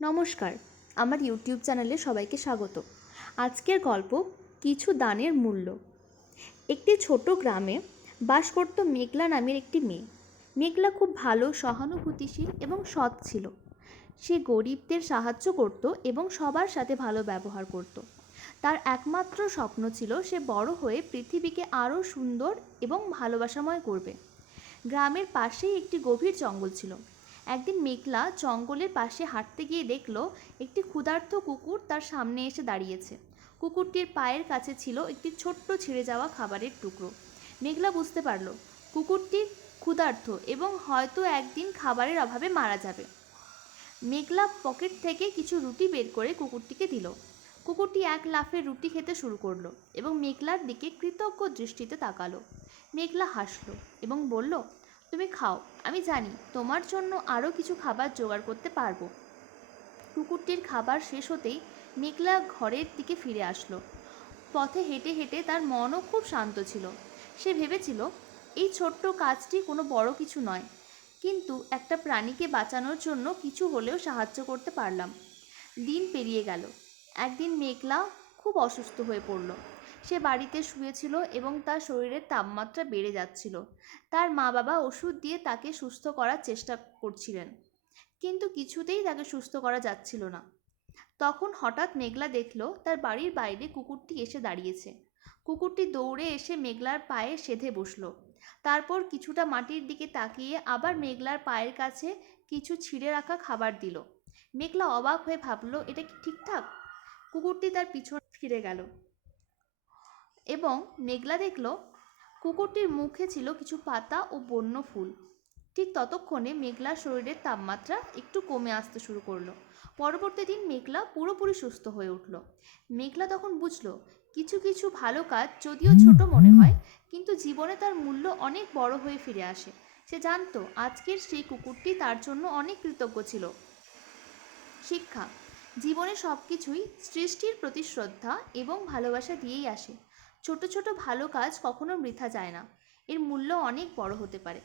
নমস্কার, আমার ইউটিউব চ্যানেলে সবাইকে স্বাগত। আজকের গল্প কিছু দানের মূল্য। একটি ছোট গ্রামে বাস করত মেঘলা নামের একটি মেয়ে। মেঘলা খুব ভালো, সহানুভূতিশীল এবং সৎ ছিল। সে গরিবদের সাহায্য করত এবং সবার সাথে ভালো ব্যবহার করত। তার একমাত্র স্বপ্ন ছিল সে বড় হয়ে পৃথিবীকে আরও সুন্দর এবং ভালোবাসাময় করবে। গ্রামের পাশেই একটি গভীর জঙ্গল ছিল। একদিন মেঘলা জঙ্গলের পাশে হাঁটতে গিয়ে দেখল একটি ক্ষুধার্ত কুকুর তার সামনে এসে দাঁড়িয়েছে। কুকুরটির পায়ের কাছে ছিল একটি ছোট্ট ছিঁড়ে যাওয়া খাবারের টুকরো। মেঘলা বুঝতে পারল কুকুরটি ক্ষুধার্ত এবং হয়তো একদিন খাবারের অভাবে মারা যাবে। মেঘলা পকেট থেকে কিছু রুটি বের করে কুকুরটিকে দিল। কুকুরটি এক লাফে রুটি খেতে শুরু করলো এবং মেঘলার দিকে কৃতজ্ঞ দৃষ্টিতে তাকালো। মেঘলা হাসলো এবং বলল, তুমি খাও, আমি জানি তোমার জন্য আরও কিছু খাবার জোগাড় করতে পারবো। কুকুরটির খাবার শেষ হতেই মেঘলা ঘরের দিকে ফিরে আসলো। পথে হেঁটে হেঁটে তার মনও খুব শান্ত ছিল। সে ভেবেছিল, এই ছোট্ট কাজটি কোনো বড় কিছু নয়, কিন্তু একটা প্রাণীকে বাঁচানোর জন্য কিছু হলেও সাহায্য করতে পারলাম। দিন পেরিয়ে গেল। একদিন মেঘলা খুব অসুস্থ হয়ে পড়ল। সে বাড়িতে শুয়েছিল এবং তার শরীরের তাপমাত্রা বেড়ে যাচ্ছিল। তার মা বাবা ওষুধ দিয়ে তাকে সুস্থ করার চেষ্টা করছিলেন, কিন্তু কিছুতেই তাকে সুস্থ করা যাচ্ছিল না। তখন হঠাৎ মেঘলা দেখল তার বাড়ির বাইরে কুকুরটি এসে দাঁড়িয়েছে। কুকুরটি দৌড়ে এসে মেঘলার পায়ে সেধে বসল। তারপর কিছুটা মাটির দিকে তাকিয়ে আবার মেঘলার পায়ের কাছে কিছু ছিঁড়ে রাখা খাবার দিল। মেঘলা অবাক হয়ে ভাবল, এটা কি ঠিকঠাক? কুকুরটি তার পিছনে ফিরে গেল এবং মেঘলা দেখল কুকুরটির মুখে ছিল কিছু পাতা ও বন্য ফুল। ঠিক ততক্ষণে মেঘলার শরীরের তাপমাত্রা একটু কমে আসতে শুরু করলো। পরবর্তী দিন মেঘলা পুরোপুরি সুস্থ হয়ে উঠল। মেঘলা তখন বুঝল, কিছু কিছু ভালো কাজ যদিও ছোট মনে হয়, কিন্তু জীবনে তার মূল্য অনেক বড় হয়ে ফিরে আসে। সে জানতো আজকের সেই কুকুরটি তার জন্য অনেক কৃতজ্ঞ ছিল। শিক্ষা: জীবনে সব কিছুই সৃষ্টির প্রতি শ্রদ্ধা এবং ভালোবাসা দিয়েই আসে। ছোট ছোট ভালো কাজ কখনো বৃথা যায় না, এর মূল্য অনেক বড় হতে পারে।